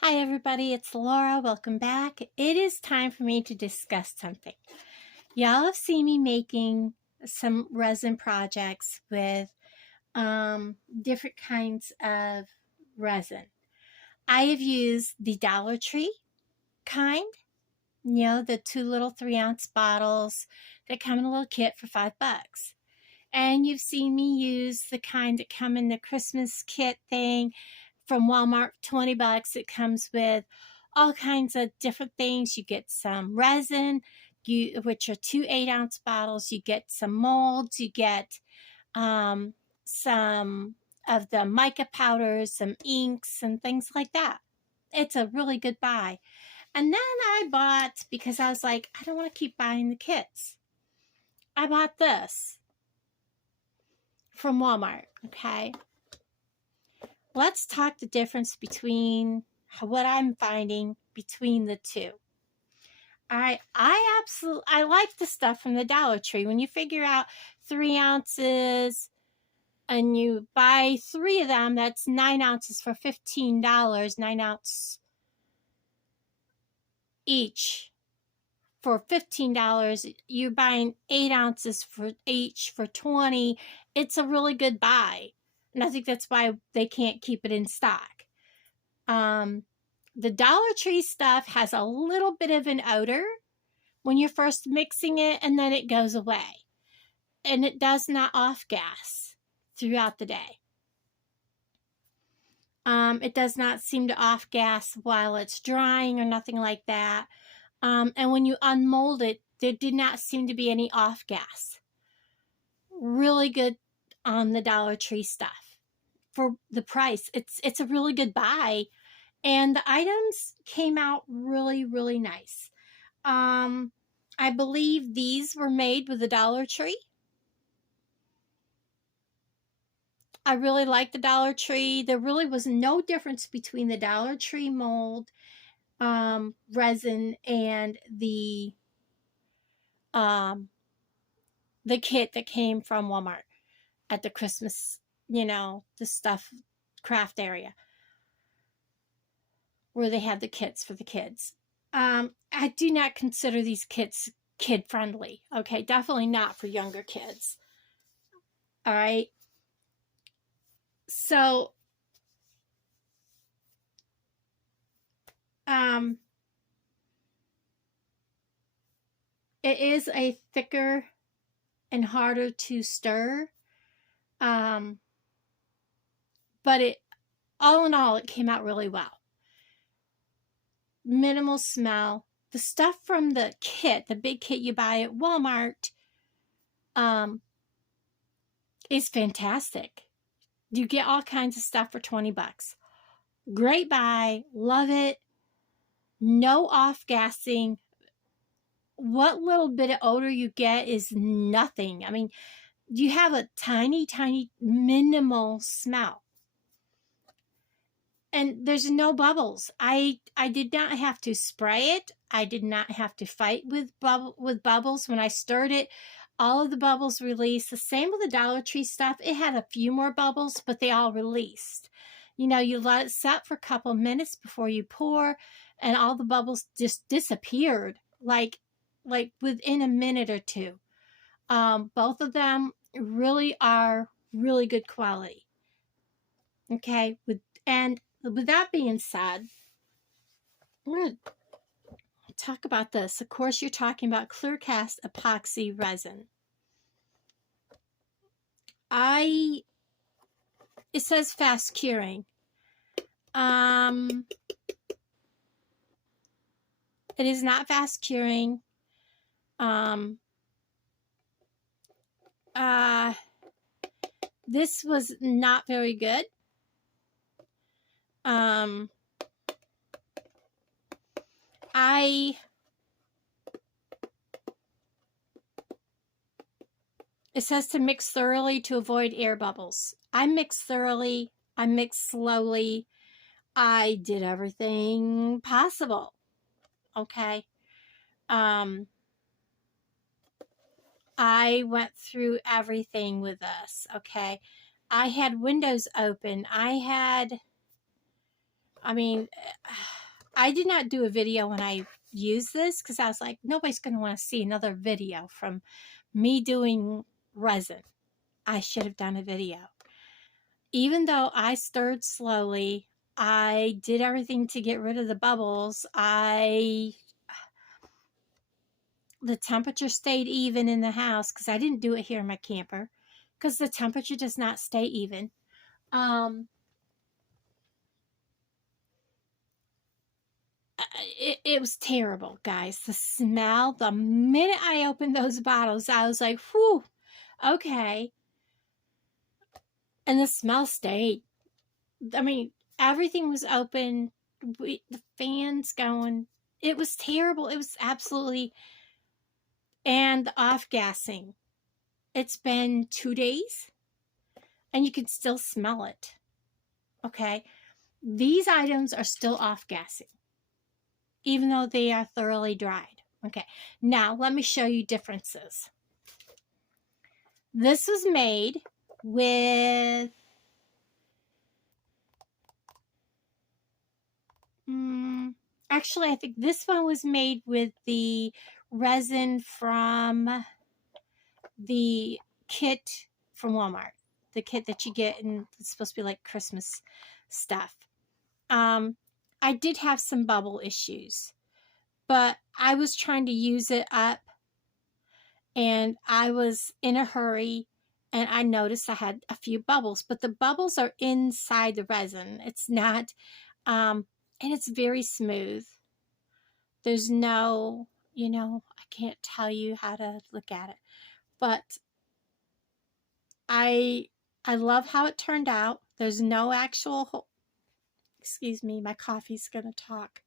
Hi everybody, it's Laura. Welcome back. It is time for me to discuss something. Y'all have seen me making some resin projects with different kinds of resin. I have used the Dollar Tree kind, the 2 little 3-ounce bottles that come in a little kit for $5. And you've seen me use the kind that come in the Christmas kit thing from Walmart, $20. It comes with all kinds of different things. You get some resin, which are 2 8-ounce bottles. You get some molds. You get some of the mica powders, some inks, and things like that. It's a really good buy. And then I bought, because I was like, I don't want to keep buying the kits. I bought this from Walmart, okay? Let's talk the difference between what I'm finding between the two. I like the stuff from the Dollar Tree. When you figure out 3 ounces and you buy 3 of them, that's 9 ounces for $15, 9 ounce each for $15. You're buying 8 ounces for each for $20. It's a really good buy. And I think that's why they can't keep it in stock. The Dollar Tree stuff has a little bit of an odor when you're first mixing it, and then it goes away. And it does not off-gas throughout the day. It does not seem to off-gas while it's drying or nothing like that. And when you unmold it, there did not seem to be any off-gas. Really good on the Dollar Tree stuff. For the price, it's a really good buy. And the items came out really, really nice. I believe these were made with the Dollar Tree. I really like the Dollar Tree. There really was no difference between the Dollar Tree mold resin and the kit that came from Walmart at the Christmas, the stuff craft area, where they had the kits for the kids. I do not consider these kits kid-friendly. Okay, definitely not for younger kids. All right. So, it is a thicker and harder to stir. But all in all, it came out really well. Minimal smell. The stuff from the kit, the big kit you buy at Walmart, is fantastic. You get all kinds of stuff for $20. Great buy. Love it. No off-gassing. What little bit of odor you get is nothing. I mean, you have a tiny, tiny, minimal smell. And there's no bubbles. I did not have to spray it. I did not have to fight with bubbles. When I stirred it, all of the bubbles released. The same with the Dollar Tree stuff. It had a few more bubbles, but they all released. You let it set for a couple minutes before you pour, and all the bubbles just disappeared, like within a minute or two. Both of them really are really good quality. Okay, with that being said, we're going to talk about this. Of course, you're talking about clear cast epoxy resin. It says fast curing. It is not fast curing. This was not very good. It says to mix thoroughly to avoid air bubbles. I mixed thoroughly. I mixed slowly. I did everything possible. Okay. I went through everything with this. Okay. I had windows open. I had I mean, I did not do a video when I used this because I was like, nobody's going to want to see another video from me doing resin. I should have done a video. Even though I stirred slowly, I did everything to get rid of the bubbles. The temperature stayed even in the house because I didn't do it here in my camper because the temperature does not stay even. It was terrible, guys. The smell, the minute I opened those bottles, I was like, whew, okay. And the smell stayed. I mean, everything was open, the fans going. It was terrible. It was absolutely, and the off gassing. It's been 2 days and you can still smell it. Okay. These items are still off gassing, even though they are thoroughly dried. Okay. Now let me show you differences. This was made with actually, I think this one was made with the resin from the kit from Walmart. The kit that you get, and it's supposed to be like Christmas stuff. I did have some bubble issues, but I was trying to use it up, and I was in a hurry, and I noticed I had a few bubbles, but the bubbles are inside the resin. It's not, and it's very smooth. There's no, I can't tell you how to look at it, but I love how it turned out. There's no actual, excuse me, my coffee's gonna talk.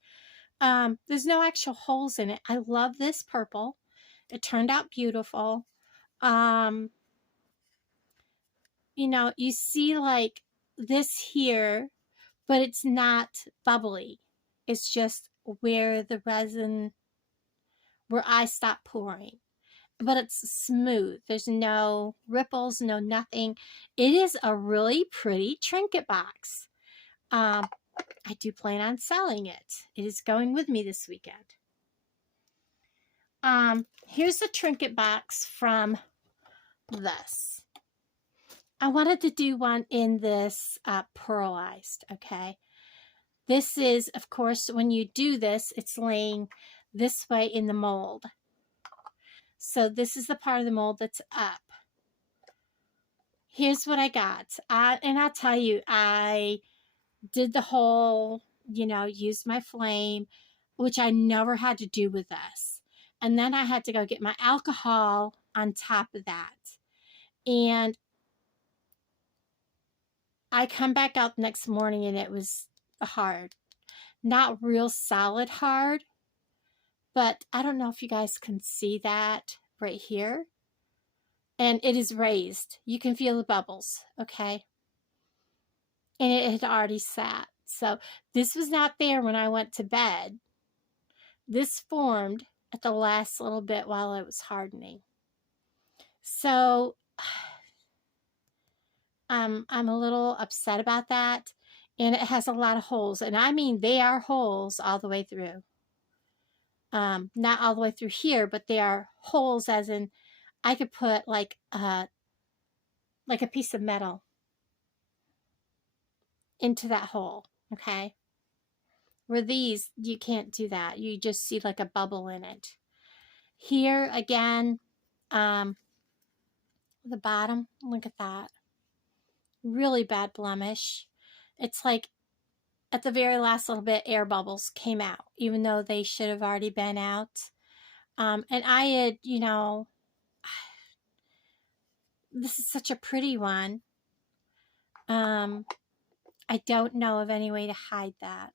There's no actual holes in it. I love this purple. It turned out beautiful. You see like this here, but it's not bubbly. It's just where the resin, where I stopped pouring. But it's smooth. There's no ripples, no nothing. It is a really pretty trinket box. I do plan on selling it. It is going with me this weekend. Here's the trinket box from this. I wanted to do one in this pearlized, okay? This is, of course, when you do this, it's laying this way in the mold. So this is the part of the mold that's up. Here's what I got. And I'll tell you, I did the whole, used my flame, which I never had to do with this. And then I had to go get my alcohol on top of that. And I come back out the next morning and it was hard. Not real solid hard, but I don't know if you guys can see that right here. And it is raised. You can feel the bubbles, okay? And it had already sat. So this was not there when I went to bed. This formed at the last little bit while it was hardening. So I'm a little upset about that. And it has a lot of holes. And I mean, they are holes all the way through. Not all the way through here, but they are holes as in I could put like a piece of metal into that hole, okay? Where these, you can't do that. You just see like a bubble in it. Here, again, the bottom, look at that. Really bad blemish. It's like at the very last little bit, air bubbles came out, even though they should have already been out. And I had, this is such a pretty one. I don't know of any way to hide that.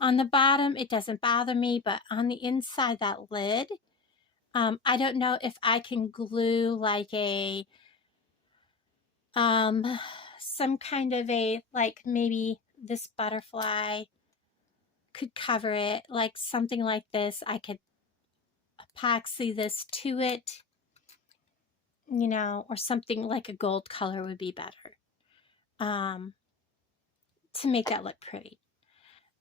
On the bottom, it doesn't bother me, but on the inside, that lid, I don't know if I can glue like a, some kind of a, like maybe this butterfly could cover it, like something like this. I could epoxy this to it, or something like a gold color would be better, to make that look pretty.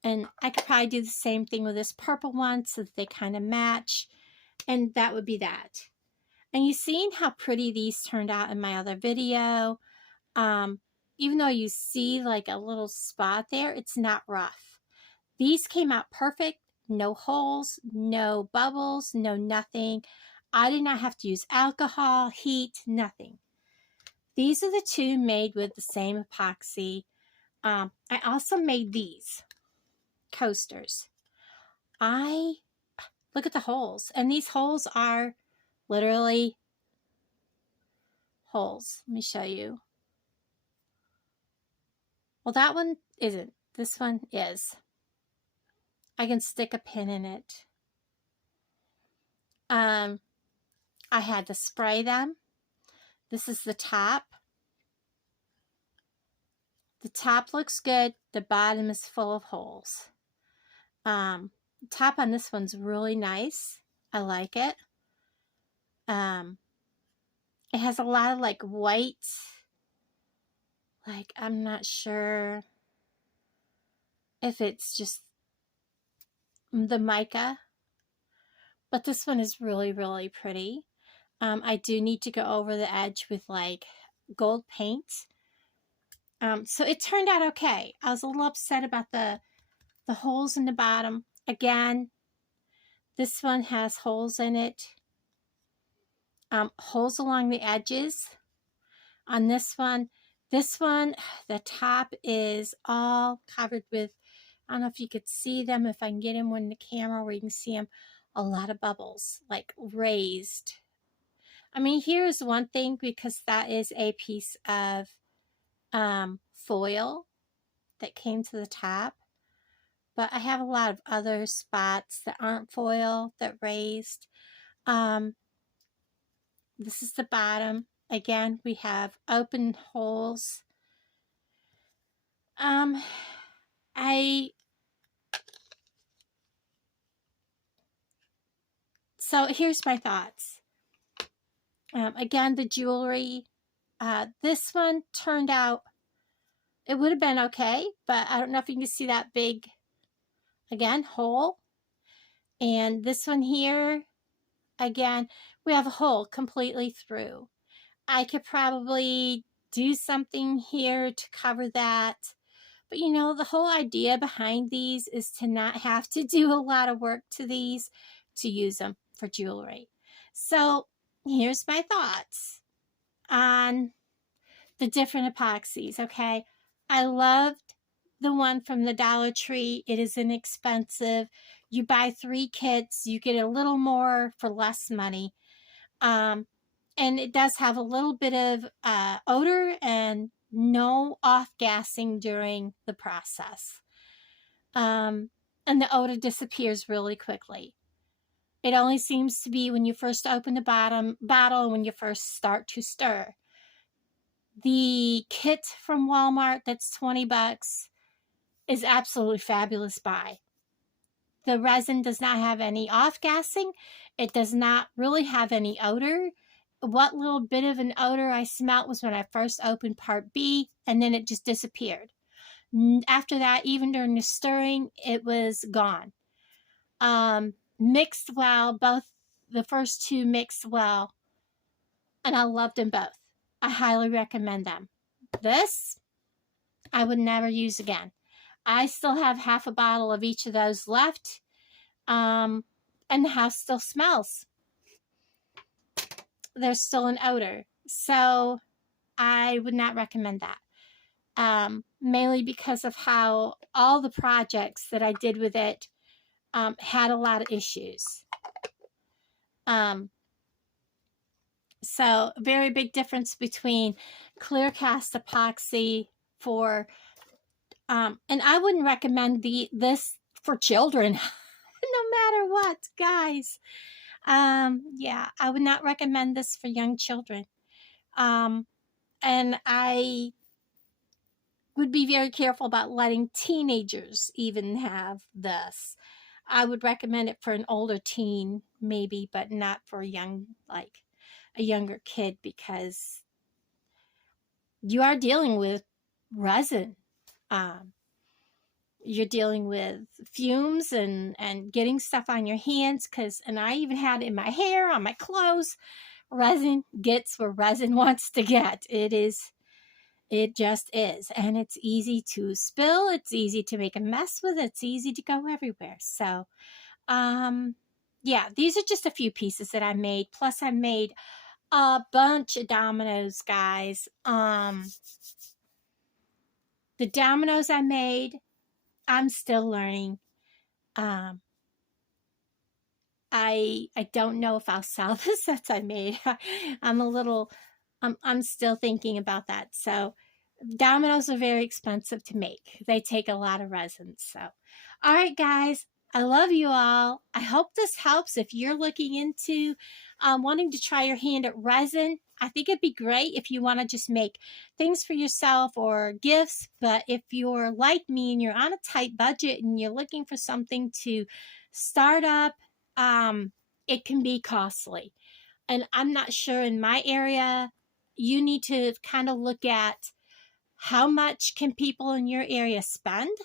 And I could probably do the same thing with this purple one so that they kind of match. And that would be that. And you've seen how pretty these turned out in my other video. Even though you see like a little spot there, it's not rough. These came out perfect. No holes, no bubbles, no nothing. I did not have to use alcohol, heat, nothing. These are the two made with the same epoxy. I also made these coasters. Look at the holes. And these holes are literally holes. Let me show you. Well, that one isn't. This one is. I can stick a pin in it. I had to spray them. This is the top. The top looks good. The bottom is full of holes. Top on this one's really nice. I like it. It has a lot of like white, like I'm not sure if it's just the mica, but this one is really, really pretty. I do need to go over the edge with like gold paint. So it turned out okay. I was a little upset about the holes in the bottom. Again, this one has holes in it. Holes along the edges. On this one, the top is all covered with, I don't know if you could see them, if I can get them in the camera where you can see them, a lot of bubbles, like raised. I mean, here's one thing, because that is a piece of foil that came to the top. But I have a lot of other spots that aren't foil that raised. This is the bottom. Again, we have open holes. So here's my thoughts. Again, the jewelry. This one turned out, it would have been okay, but I don't know if you can see that big, again, hole. And this one here, again, we have a hole completely through. I could probably do something here to cover that. But you know, the whole idea behind these is to not have to do a lot of work to these to use them for jewelry. So here's my thoughts on the different epoxies, okay? I loved the one from the Dollar Tree. It is inexpensive. You buy 3 kits, you get a little more for less money. And it does have a little bit of odor and no off-gassing during the process. And the odor disappears really quickly. It only seems to be when you first open the bottle and when you first start to stir. The kit from Walmart that's $20 is absolutely fabulous buy. The resin does not have any off-gassing. It does not really have any odor. What little bit of an odor I smelt was when I first opened part B, and then it just disappeared. After that, even during the stirring, it was gone. Mixed well, both the first 2 mixed well, and I loved them both. I highly recommend them. This, I would never use again. I still have half a bottle of each of those left, and the house still smells. There's still an odor, so I would not recommend that. Mainly because of how all the projects that I did with it had a lot of issues. So very big difference between clear cast epoxy for, and I wouldn't recommend this for children, no matter what, guys. Yeah, I would not recommend this for young children. And I would be very careful about letting teenagers even have this. I would recommend it for an older teen, maybe, but not for a younger kid, because you are dealing with resin. you're dealing with fumes and getting stuff on your hands, and I even had it in my hair, on my clothes. Resin gets where resin wants to get. It just is. And it's easy to spill. It's easy to make a mess with. It's easy to go everywhere. So, yeah, these are just a few pieces that I made. Plus, I made a bunch of dominoes, guys. The dominoes I made, I'm still learning. I don't know if I'll sell the sets I made. I'm still thinking about that. So dominoes are very expensive to make. They take a lot of resin. So, all right, guys, I love you all. I hope this helps if you're looking into wanting to try your hand at resin. I think it'd be great if you want to just make things for yourself or gifts. But if you're like me and you're on a tight budget and you're looking for something to start up, it can be costly. And I'm not sure in my area, you need to kind of look at how much can people in your area spend.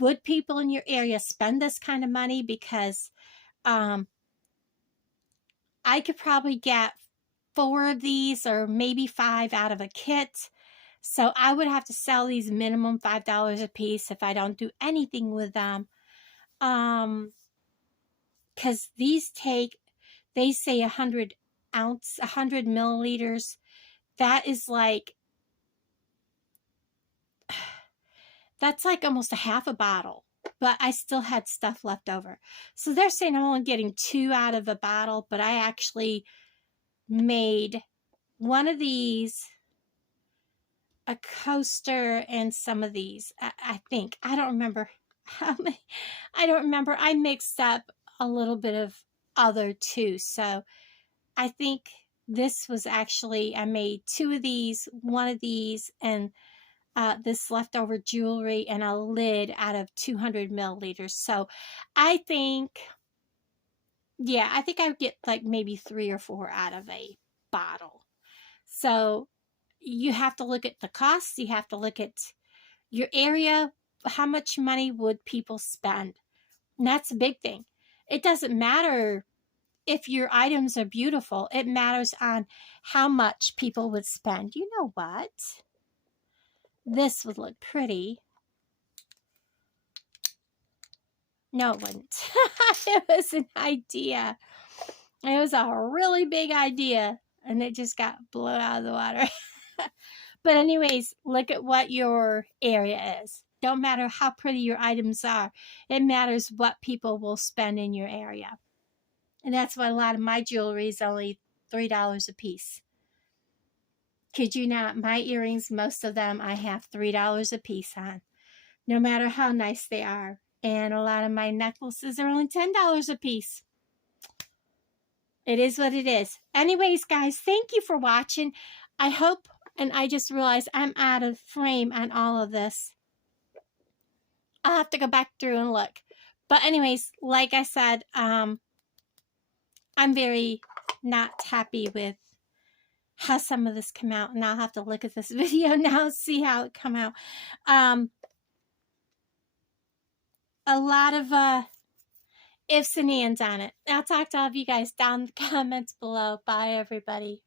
Would people in your area spend this kind of money? Because I could probably get 4 of these or maybe 5 out of a kit. So I would have to sell these minimum $5 a piece if I don't do anything with them. Because these take, they say 100 milliliters. That is like, that's like almost a half a bottle. But I still had stuff left over. So they're saying I'm only getting 2 out of a bottle, but I actually made one of these, a coaster, and some of these. I think. I don't remember how many. I don't remember. I mixed up a little bit of other too. So I think this was actually, I made 2 of these, 1 of these, and this leftover jewelry, and a lid out of 200 milliliters. So I think, yeah, I think I would get like maybe 3 or 4 out of a bottle. So you have to look at the costs. You have to look at your area. How much money would people spend? And that's a big thing. It doesn't matter if your items are beautiful. It matters on how much people would spend. You know what? This would look pretty. No, it wouldn't. It was an idea. It was a really big idea, and it just got blown out of the water. But anyways, look at what your area is. Don't matter how pretty your items are. It matters what people will spend in your area. And that's why a lot of my jewelry is only $3 a piece. Kid you not, my earrings, most of them I have $3 a piece on, no matter how nice they are. And a lot of my necklaces are only $10 a piece. It is what it is. Anyways, guys, thank you for watching. I hope, and I just realized I'm out of frame on all of this. I'll have to go back through and look. But anyways, like I said, I'm very not happy with how some of this come out. And I'll have to look at this video now, see how it come out. A lot of ifs and ands on it. I'll talk to all of you guys down in the comments below. Bye, everybody.